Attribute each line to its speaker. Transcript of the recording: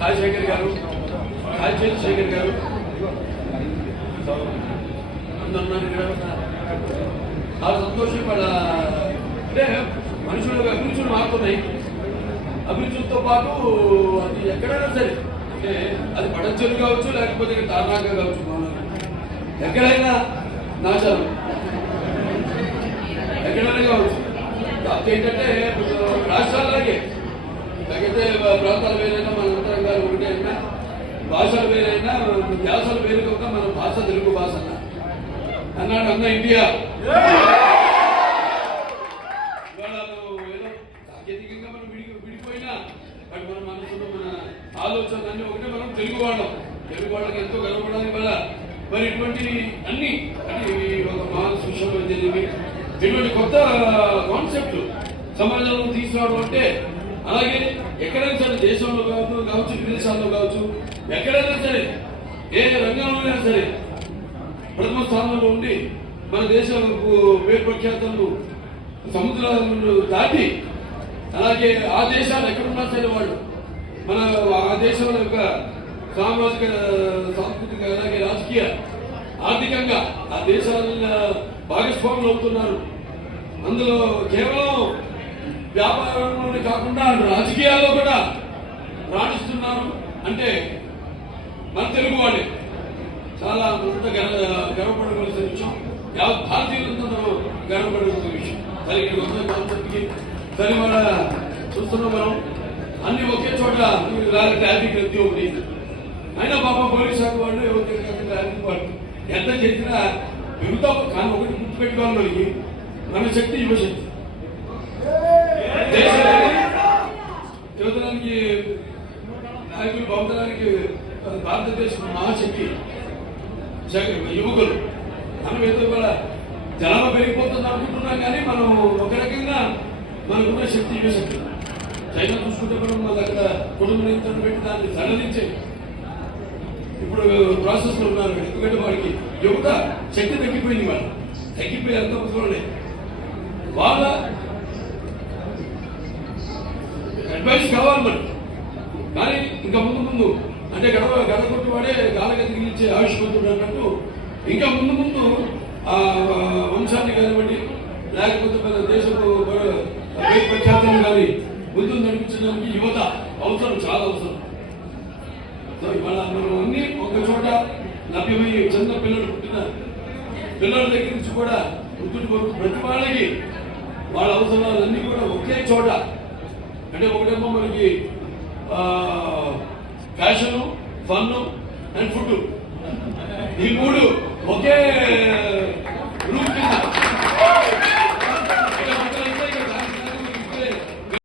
Speaker 1: రాజశేఖర్ గారు. రాజశేఖర్ శేఖర్ గారు. అందరు ఉన్నారు ఇక్కడ. చాలా సంతోషం వాళ్ళ అంటే మనుషులు అభిరుచులు మారుతున్నాయి. అభిరుచులతో పాటు అది ఎక్కడైనా సరే అంటే అది పడంచెలు కావచ్చు లేకపోతే తార్నాక కావచ్చు ఎక్కడైనా నాచారం ఎక్కడైనా కావచ్చు. కాకపోతే ఏంటంటే రాష్ట్రాలకే లేకపోతే ప్రాంతాలు వేరైనా మన అంతరంగాలు ఒకటే అయినా భాషలు వేరైనా ధ్యాసలు వేరు కనుక మన భాష తెలుగు భాష అన్నాడు అన్న ఇండియా. సాంకేతికంగా మనం విడి విడిపోయినా బట్ మన మనసులో మన ఆలోచన అన్ని ఒకటే మనం తెలుగు వాళ్ళం. తెలుగు వాళ్ళకి ఎంతో గర్వపడాలి కదా మరి ఇటువంటి అన్ని అంటే ఒక మహాన్ సుషమ తెలివి ఇటువంటి కొత్త కాన్సెప్ట్ సమాజంలో తీసుకురావడం అంటే అలాగే ఎక్కడైనా సరే దేశంలో కావచ్చు కావచ్చు విదేశాల్లో కావచ్చు ఎక్కడైనా సరే ఏ రంగంలో సరే ప్రథమ స్థానంలో ఉండి మన దేశం పేరు ప్రఖ్యాతలు సముద్రాలను దాటి అలాగే ఆ దేశాలు ఎక్కడున్నా సరే వాళ్ళు మన ఆ దేశం యొక్క సామాజిక సాంస్కృతిక అలాగే రాజకీయ ఆర్థికంగా ఆ దేశాల భాగస్వాములు అవుతున్నారు. అందులో కేవలం వ్యాపారంలోనే కాకుండా రాజకీయాల్లో కూడా రాణిస్తున్నారు. అంటే మన తెలుగు వాళ్ళే. చాలా మొదట గర్వపడవలసిన విషయం. యావత్ భారతీయులంతా మనం గర్వపడవలసిన విషయం. సరే ఇక్కడికి వచ్చిన కాన్సెప్ట్కి సరే మన చూస్తున్నాం మనం. అన్ని ఒకే చోట ఇలాగ ట్రాఫిక్ రద్దీ ఒకటి. అయినా పాప పోలీస్ శాఖ వాళ్ళు ఎవరి ట్రాఫిక్ వాళ్ళు. ఎంత చేసినా మిగతా కానీ ఒకటి గుర్తుపెట్టుకోవాలి మనకి మన శక్తి యువశక్తి దేశానికి యువతరానికి నాయకులు మన భారతదేశం మహాశక్తి శక్తి యువకులు. మనం ఏదో కూడా జనాభా పెరిగిపోతుంది అనుకుంటున్నాం కానీ మనం ఒక రకంగా మనకున్న శక్తి యువశక్తి చైనా చూసుకుంటే మనం మన దగ్గర కుటుంబ నియంత్రణ పెట్టి దాన్ని సడలించే ఇప్పుడు ప్రాసెస్లో ఉన్నారు ఎందుకంటే వాడికి యువత శక్తి తగ్గిపోయింది వాళ్ళు తగ్గిపోయి అంత ముసలోనే వాళ్ళ అడ్వైస్ కావాలి మరి ఇంకా ముందు ముందు అంటే గడవ గడ కొట్టి వాడే గాలకి తిరిగిచ్చే అన్నట్టు ఇంకా ముందు ముందు ఆ వంశాన్ని కానివ్వండి లేకపోతే మన దేశపు గొడవ- కానీ ముందు నడిపించడానికి యువత అవసరం చాలా అవసరం. ఇవాళ మనం అన్ని ఒక చోట లభ్యమయ్యే చిన్న పిల్లలు పుట్టిన పిల్లల దగ్గర నుంచి కూడా వృద్ధుడి వరకు ప్రతి వాళ్ళకి వాళ్ళ అవసరాలన్నీ కూడా ఒకే చోట. అంటే ఒకటేమో మనకి ఫ్యాషన్ ఫన్ అండ్ ఫుడ్ ఈ మూడు ఒకే